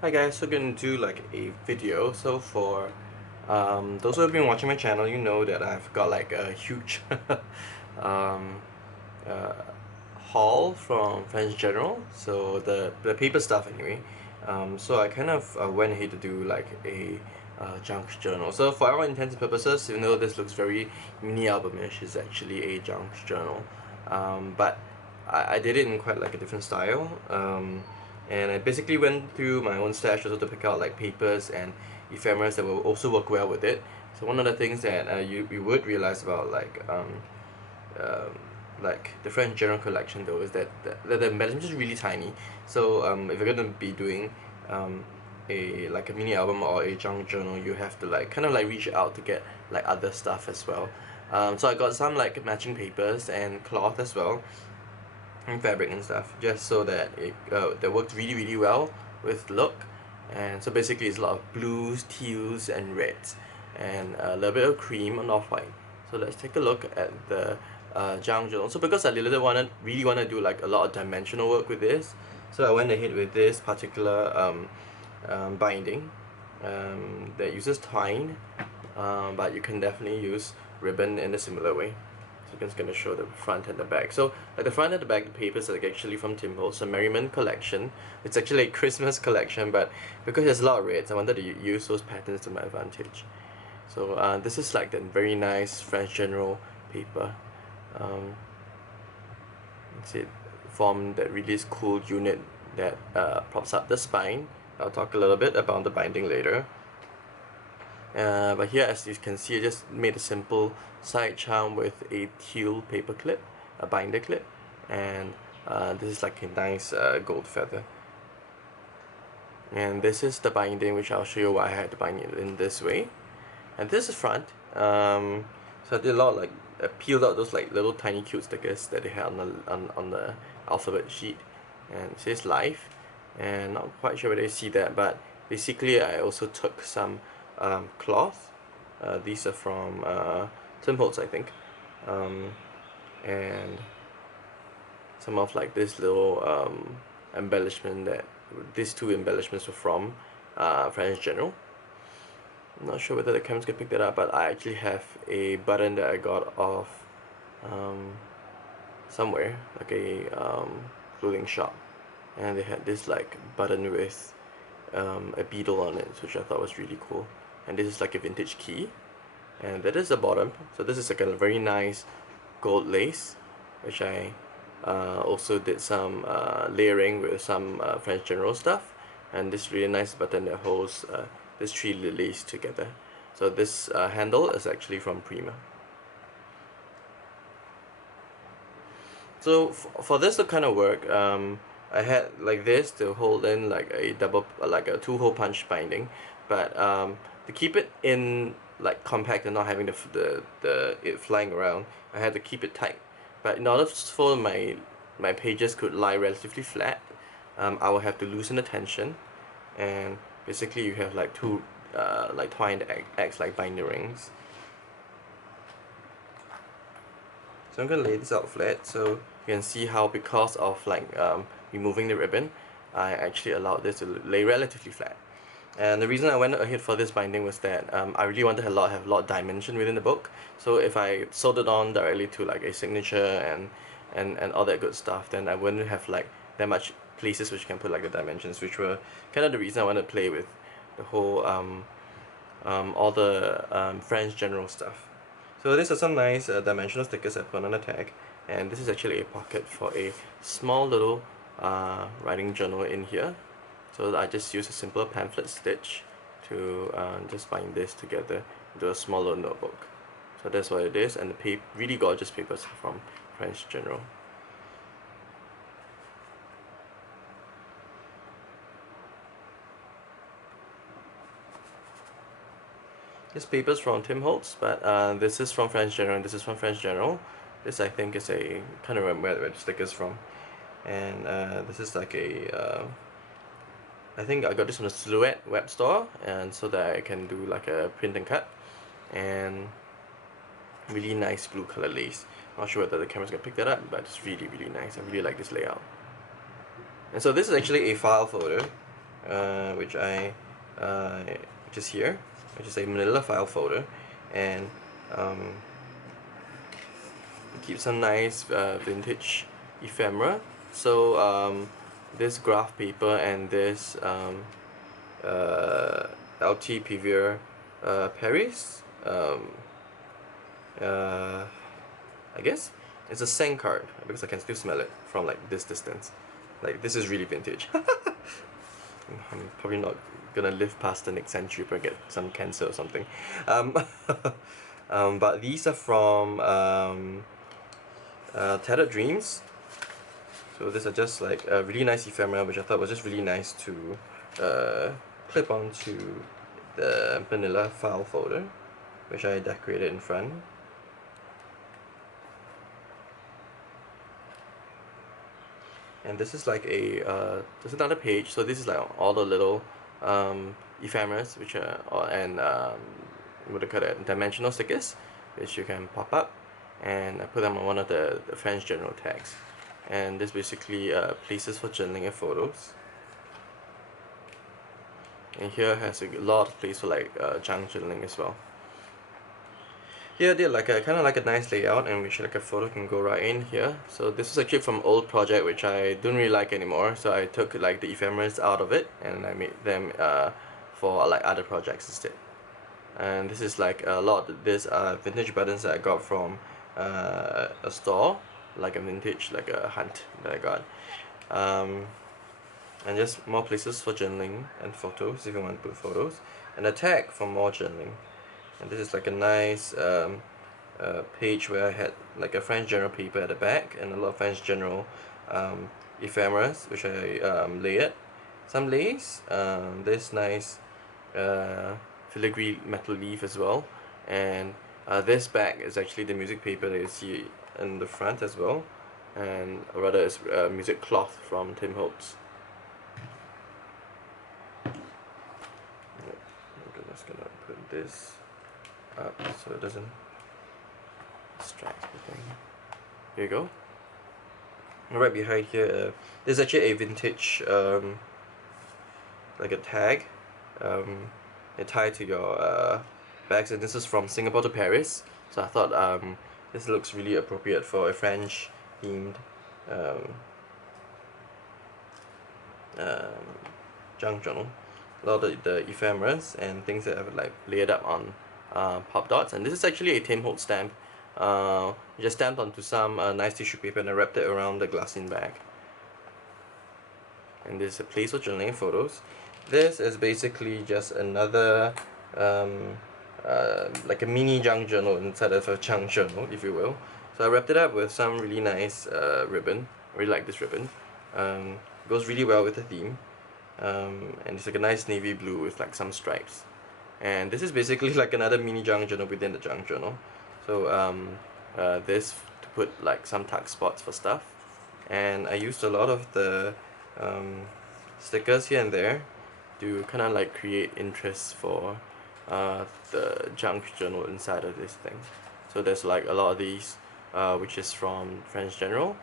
Hi guys, so gonna do like a video. So for those who have been watching my channel, you know that I've got like a huge um, uh, haul from French General. So the paper stuff anyway. So I kind of went ahead to do like a junk journal. So for our intents and purposes, even though this looks very mini albumish, it's actually a junk journal. But I did it in quite like a different style. And I basically went through my own stash also to pick out like papers and ephemeras that will also work well with it. So one of the things that you would realize about um, like the French General Collection though is that the embellishment is really tiny. So if you're gonna be doing um, a mini album or a junk journal, you have to like kind of like reach out to get like other stuff as well. So I got some like matching papers and cloth as well, and fabric and stuff, just so that it that worked really well with look. And so basically it's a lot of blues, teals and reds, and a little bit of cream and off-white. So let's take a look at the junk journal. So because I really wanna do like a lot of dimensional work with this, so I went ahead with this particular binding that uses twine, but you can definitely use ribbon in a similar way. So I'm just going to show the front and the back. So like the front and the back, the papers are like actually from Holtz Merriment collection. It's actually a Christmas collection, but because there's a lot of reds, I wanted to use those patterns to my advantage. So this is like the very nice French General paper. It formed that really cool unit that props up the spine. I'll talk a little bit about the binding later. But here, as you can see, I just made a simple side charm with a teal paper clip, a binder clip, and this is like a nice gold feather. And this is the binding, which I'll show you why I had to bind it in this way. And this is front. So I did a lot of, like peeled out those like little tiny cute stickers that they had on the alphabet sheet, and it says life. And not quite sure whether you see that, but basically I also took some cloth. These are from Holtz, I think, and some of like this little embellishment that these two embellishments were from French General. I'm not sure whether the camera's gonna pick that up, but I actually have a button that I got off somewhere, like a clothing shop, and they had this like button with a beetle on it, which I thought was really cool. And this is like a vintage key, and that is the bottom. So this is like a very nice gold lace, which I also did some layering with some French General stuff, and this really nice button that holds these three lilies together. So this handle is actually from Prima. So for this to kind of work, I had like this to hold in like a two-hole punch binding, but to keep it in like compact and not having the it flying around, I had to keep it tight. But in order for my pages could lie relatively flat, I will have to loosen the tension, and basically you have like two like twine that acts like binder rings. So I'm gonna lay this out flat so you can see how, because of like removing the ribbon, I actually allowed this to lay relatively flat. And the reason I went ahead for this binding was that I really wanted to have a lot of dimension within the book. So if I sewed it on directly to like a signature and all that good stuff, then I wouldn't have like that much places which you can put like the dimensions, which were kind of the reason I wanted to play with the whole all the French General stuff. So these are some nice dimensional stickers I put on the tag, and this is actually a pocket for a small little writing journal in here. So I just use a simple pamphlet stitch to just bind this together into a small little notebook. So that's what it is, and the really gorgeous papers from French General. This paper's from Holtz, but this is from French General and this is from French General. This I think is a, kind of remember where the sticker's from. And this is like a, I think I got this from the Silhouette web store, and so that I can do like a print and cut. And really nice blue color lace. Not sure whether the camera's gonna pick that up, but it's really nice. I really like this layout. And so this is actually a file folder. which is here, which is a manila file folder, and keep some nice vintage ephemera. So this graph paper and this LT Pivir Paris, I guess it's a Sang card because I can still smell it from like this distance. Like, this is really vintage. I'm probably not gonna live past the next century but get some cancer or something. But these are from Tattered Dreams. So these are just like a really nice ephemera, which I thought was just really nice to clip onto the vanilla file folder, which I decorated in front. And this is like a there's another page. So this is like all the little ephemeras, which are what do you call it, dimensional stickers, which you can pop up and put them on one of the French general tags. And this basically places for journaling and photos. And here has a lot of place for like junk journaling as well. Here I did like a kind of like a nice layout, and which like a photo can go right in here. So this is actually from old project which I don't really like anymore. So I took like the ephemeras out of it and I made them for like other projects instead. And this is like a lot of these vintage buttons that I got from a store, like a vintage, like a hunt that I got. And just more places for journaling and photos if you want to put photos, and a tag for more journaling. And this is like a nice page where I had like a French general paper at the back and a lot of French general ephemeras, which I layered. Some lace, this nice filigree metal leaf as well, and this back is actually the music paper that you see in the front as well, and rather it's music cloth from Tim Holtz. I'm just gonna put this up so it doesn't distract the thing. Here you go. And right behind here, there's actually a vintage like a tag. It tied to your bags, and this is from Singapore to Paris. So I thought this looks really appropriate for a French themed junk journal. A lot of the ephemeras and things that I've like layered up on pop dots, and this is actually a Tim Holtz stamp. Just stamped onto some nice tissue paper, and I wrapped it around the glassine bag. And this is a place for journaling photos. This is basically just another like a mini junk journal inside of a junk journal, if you will. So I wrapped it up with some really nice ribbon. I really like this ribbon. Goes really well with the theme. And it's like a nice navy blue with like some stripes. And this is basically like another mini junk journal within the junk journal. So this to put like some tuck spots for stuff. And I used a lot of the stickers here and there to kind of like create interest for the junk journal inside of this thing. So there's like a lot of these which is from French General.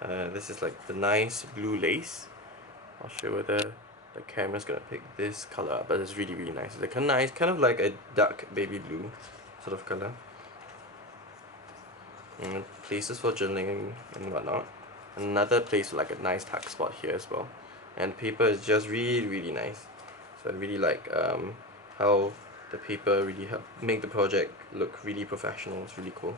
This is like the nice blue lace. I'll show whether the camera's gonna pick this color up, but it's really really nice. It's like a nice, kind of like a dark baby blue sort of color. And places for journaling and whatnot. Another place for like a nice tuck spot here as well. And paper is just really really nice. So I really like how the paper really helped make the project look really professional. It's really cool.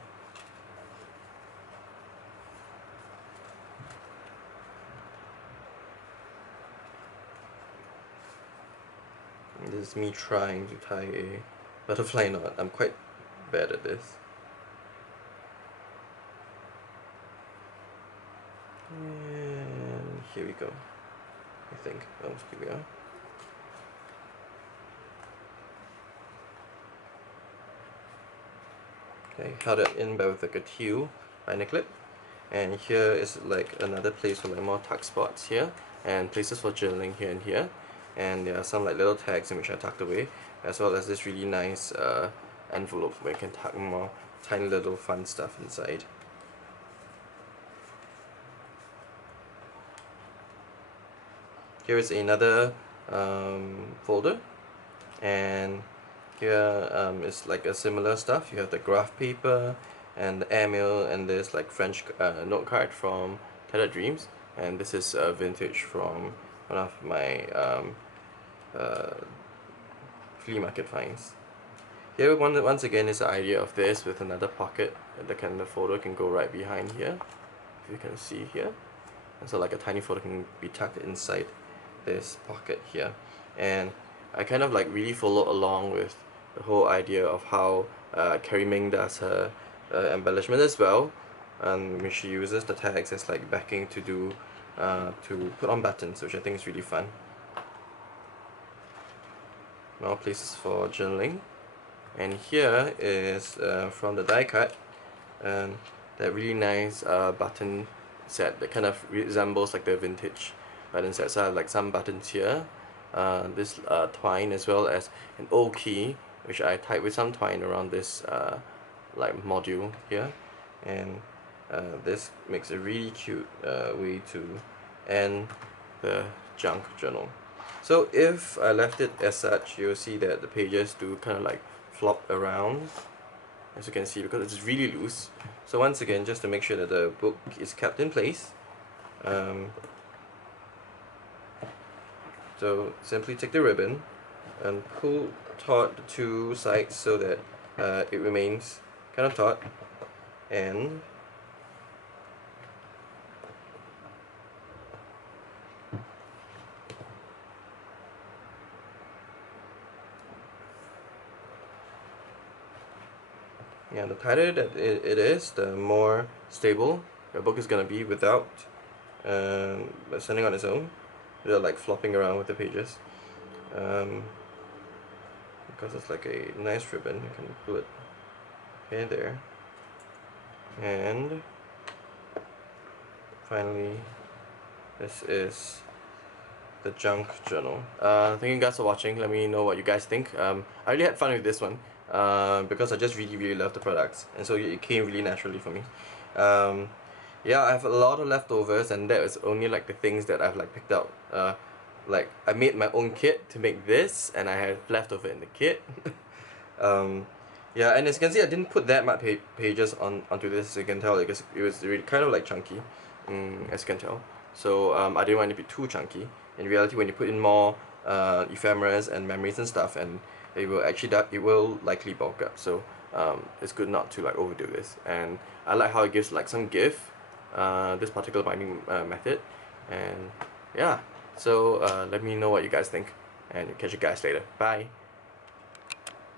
And this is me trying to tie a butterfly knot. I'm quite bad at this. And here we go. I think. Oh, here we are. Okay, held it in by with like a teal binder clip. And here is like another place for like more tuck spots here, and places for journaling here and here. And there are some like little tags in which I tucked away, as well as this really nice envelope where you can tuck more tiny little fun stuff inside. Here is another folder, and here is like a similar stuff. You have the graph paper and the airmail, and there's like French note card from Tattered Dreams, and this is vintage from one of my uh, flea market finds. Here once again is the idea of this with another pocket. The photo can go right behind here, if you can see here. And so like a tiny photo can be tucked inside this pocket here. And I kind of like really follow along with the whole idea of how Carrie Ming does her embellishment as well. And when she uses the tags as like backing to do to put on buttons, which I think is really fun. More places for journaling. And here is from the die cut, and that really nice button set that kind of resembles like the vintage button set. So I have like some buttons here, this twine, as well as an O key which I tied with some twine around this like module here, and this makes a really cute way to end the junk journal. So if I left it as such, you'll see that the pages do kind of like flop around, as you can see, because it's really loose. So once again, just to make sure that the book is kept in place, so simply take the ribbon and pull taut the two sides so that it remains kind of taut, and yeah, the tighter that it is, the more stable your book is going to be without standing on its own, without like flopping around with the pages. Because it's like a nice ribbon, you can pull it here and there. And finally, this is the junk journal. Thank you guys for watching. Let me know what you guys think. I really had fun with this one because I just really love the products, and so it came really naturally for me. Yeah, I have a lot of leftovers, and that is only like the things that I've like picked out. Like I made my own kit to make this, and I have leftover in the kit. Yeah, and as you can see, I didn't put that much pages onto this, as you can tell, because it was really kind of like chunky, as you can tell. So I didn't want it to be too chunky. In reality, when you put in more ephemeras and memories and stuff, and it will likely bulk up. So it's good not to like overdo this. And I like how it gives like some give, this particular binding method. And yeah, so let me know what you guys think, and catch you guys later. Bye.